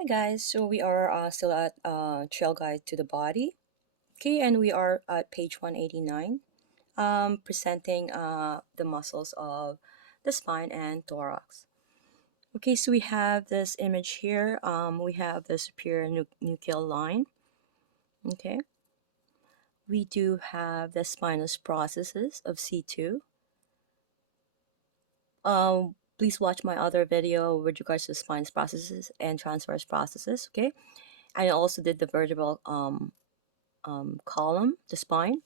Hi guys, so we are still at Trailguide to the Body. Okay, and we are at page 189, presenting the muscles of the spine and thorax. Okay, so we have this image here. We have the superior nuchal line. Okay, we do have the spinous processes of C2. Please watch my other video with regards to spinous processes and transverse processes. Okay, I also did the vertebral column, the spine.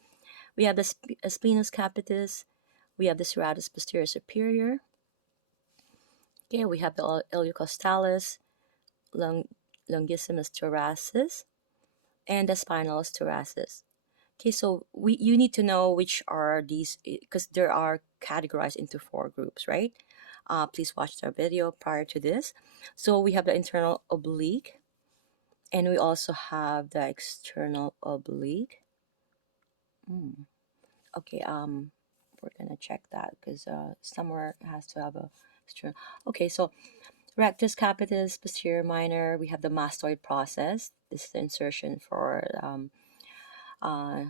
We have the spinous capitis. We have the serratus posterior superior. Okay, we have the iliocostalis, longissimus thoracis, and the spinals thoracis. Okay, so you need to know which are these because there are categorized into 4 groups, right? Please watch our video prior to this. So we have the internal oblique, and we also have the external oblique. Okay, we're gonna check that because somewhere it has to have a external. Okay, so rectus capitis posterior minor, we have the mastoid process. This is the insertion for uh,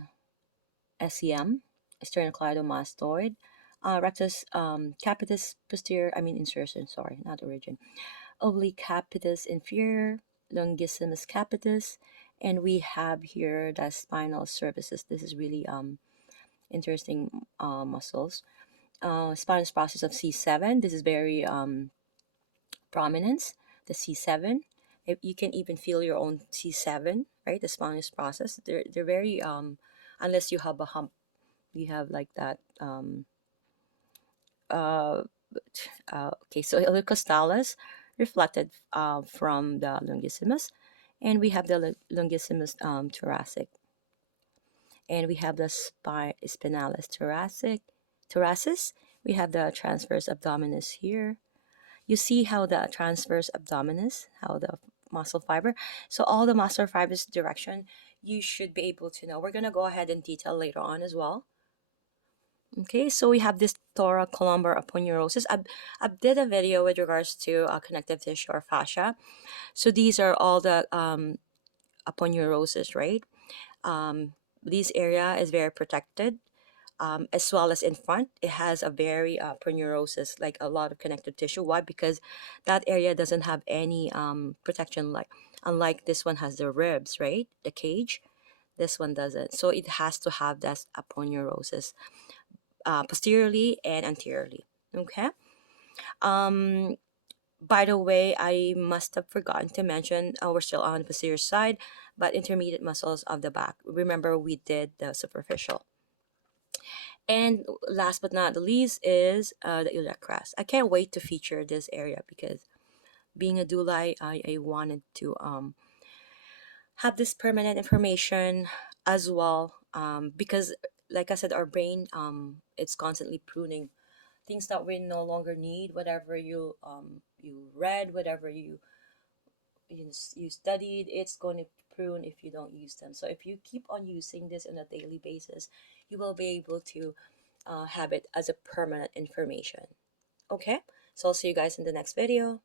SEM, sternocleidomastoid. Rectus capitis posterior, insertion, sorry, not origin. Oblique capitis inferior, longissimus capitis, and we have here the spinal surfaces. This is really interesting muscles. Spinous process of C7. This is very prominent, the C7. If you can even feel your own C7, right? The spinous process. They're very unless you have a hump, you have like that. Uh, okay, so ilicostalis reflected from the longissimus, and we have the longissimus thoracic, and we have the spinalis thoracis. We have the transverse abdominis here. You see how the transverse abdominis, how the muscle fiber. So all the muscle fibers direction, you should be able to know. We're gonna go ahead and detail later on as well. Okay, so we have this thoracolumbar aponeurosis. I did a video with regards to connective tissue or fascia. So these are all the aponeurosis, right? This area is very protected, as well as in front. It has a very proneurosis, like a lot of connective tissue. Why? Because that area doesn't have any protection, like unlike this one has the ribs, right? The cage. This one doesn't. So it has to have that aponeurosis posteriorly and anteriorly. Okay. Um, by the way, I must have forgotten to mention we're still on the posterior side, but intermediate muscles of the back. Remember, we did the superficial. And last but not the least is the iliac crest. I can't wait to feature this area because being a doula, I wanted to have this permanent information as well, because like I said, our brain it's constantly pruning things that we no longer need. Whatever you read, whatever you studied, it's going to prune if you don't use them. So if you keep on using this on a daily basis, you will be able to have it as a permanent information. Okay, so I'll see you guys in the next video.